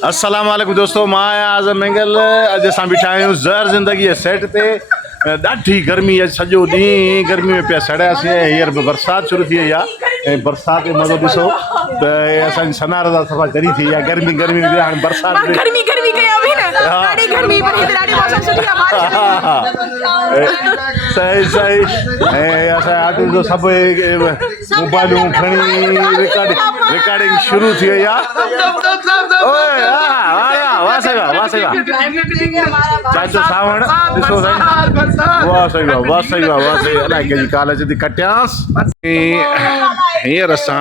अस्सलाम वालेकुम दोस्तों, मां आज़म मंगल। अॼु असां बीठा आहियूं ज़हर ज़िंदगी सेट ते। ॾाढी गर्मी है, सॼो ॾींहुं गर्मी में पिया सड़ियासीं। हींअर बरसाति शुरू थी वई आहे ऐं बरसाति जो मज़ो ॾिसो त असांजी सना रज़ा सफ़ा चरी थी वई आहे। गर्मी गर्मी में हाणे बरसाति गर्मी गर्मी कया हुई न ॾाढी गर्मी पर हिते ॾाढी मौसम सुठी आहे, बारिश सही सही। ऐं असांजे आर्टिस्ट जो सभु मोबाइलूं खणी रिकॉर्डिंग शुरू थी वई आहे। चाचो सावण ॾिसो साईं, वाह सही वाह, वाह सही वाह, वाह सही। अलाए कंहिंजी कॉलेज जी कटियांसि। हींअर असां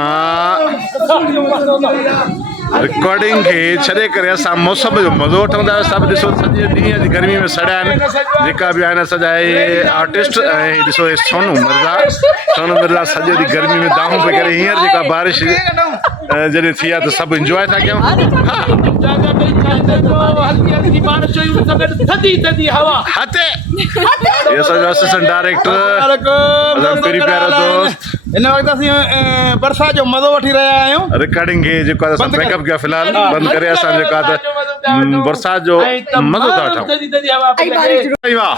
रिकॉर्डिंग खे छॾे करे असां मौसम जो मज़ो वठूं था। सभु ॾिसो सॼे ॾींहं जी गर्मी में सड़िया आहिनि जेका बि आहिनि असांजा आर्टिस्ट। ऐं ॾिसो सोनू मिर्ज़ा सॼे ॾींहुं गर्मी में दाहूं पई करे। हींअर जेका बारिश जॾहिं थी आहे त सभु इंजॉय था कयूं। असिस्टेंट डायरेक्टर पहिरीं प्यारो दोस्त इन वक्त असीं बरसात जो मज़ो वठी रहिया आहियूं। रिकॉर्डिंग खे जेको आहे असां बैकअप कयो फ़िलहाल बंदि करे। असां जेको आहे त बरसाति जो मज़ो था वठूं। वाह,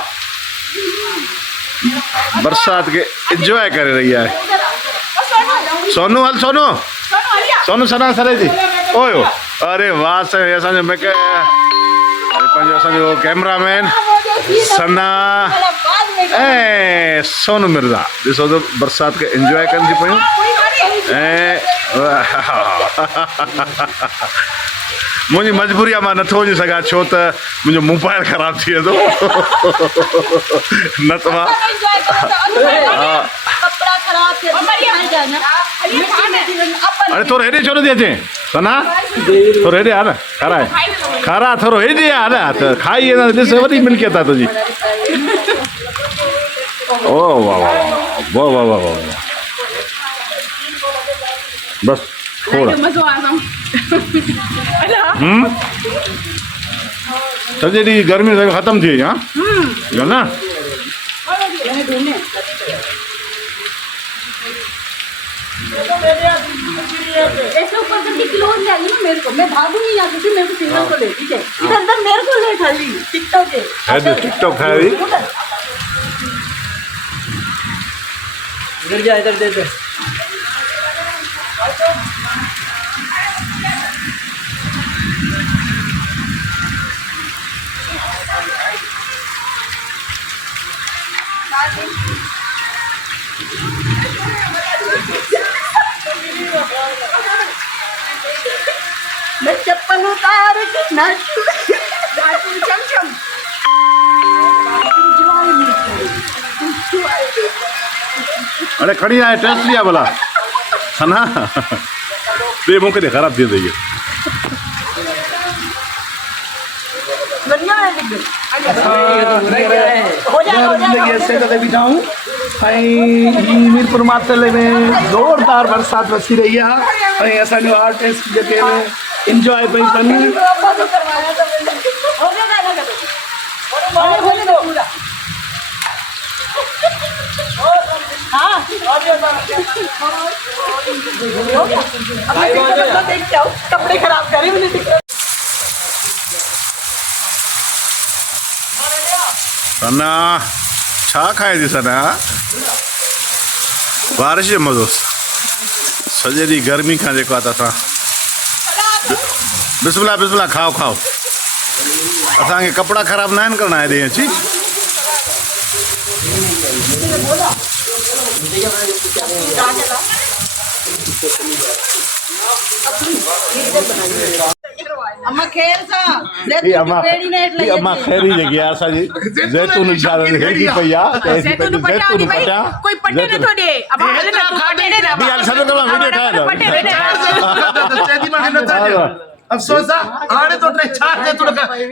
बरसाति खे इंजॉय करे रही आहे। सोनू हल सोनू, सोनू सना सरे जी ओयो। अरे वाह साईं, असांजो पंहिंजो असांजो कैमरामैन सना ऐं सोनू मिर्ज़ा ॾिसो त बरसाति खे इंजॉय कनि थी पियूं। ऐं मुंहिंजी मजबूरी आहे, मां नथो वञी सघां छो त मुंहिंजो मोबाइल ख़राबु थी वेंदो न त मां अरे थोरो हेॾे छो नथी अचे सना, थोरो हेॾे आहे न खाराए खारा, थोरो हेॾे आहे न त खाई वेंदा। ॾिस वॾी मिल्कियत आहे तुंहिंजी। ओ वाह वाह वाह वाह वाह वाह, बस थोड़ा सॼे ॾींहुं गर्मी ख़तम थी वई। हाँ ना ऐसे ऊपर करके क्लोज जाएगी ना मेरे को, मैं भागूंगी यहाँ से, मेरे को सिग्नल को ले, ठीक है? इधर अंदर मेरे को ले खाली टिकटॉक है टिकटॉक है भी। इधर जा, इधर दे दे। मैं चप्पल उतार के नाचूं चमचम। अरे खड़ी आए टेस्ट लिया बोला सना ये मुँह के खराब दे दी मीरपुर मातले में ज़ोरदार बरसात वसी रही है। असो आर्टिस्ट जेके इंजॉय पई कनि। कपड़े खराब करे सना छा खाए थी सना? बारिश जो मज़ो सॼे ॾींहुं गर्मी खां जेको आहे त असां बिस्मिल्लाह बिस्मिल्लाह खाओ खाओ। असांखे कपिड़ा ख़राबु न आहिनि करणा हेॾे अची। अम्मा खैर सा अम्मा खैरी जेकी आहे असांजी ज़ैतून हेॾी पई आहे। ज़ैतून पटा कोई पटे न थो ॾे। अब हाल न तू पटे ॾे ना वीडियो ठाहे। अफसोस हाणे तो टे चार जे तू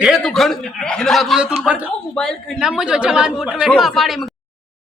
हे तू खण इन का तू तू पट मोबाइल न मुंहिंजो जवान पुट वेठो आहे पाड़े में।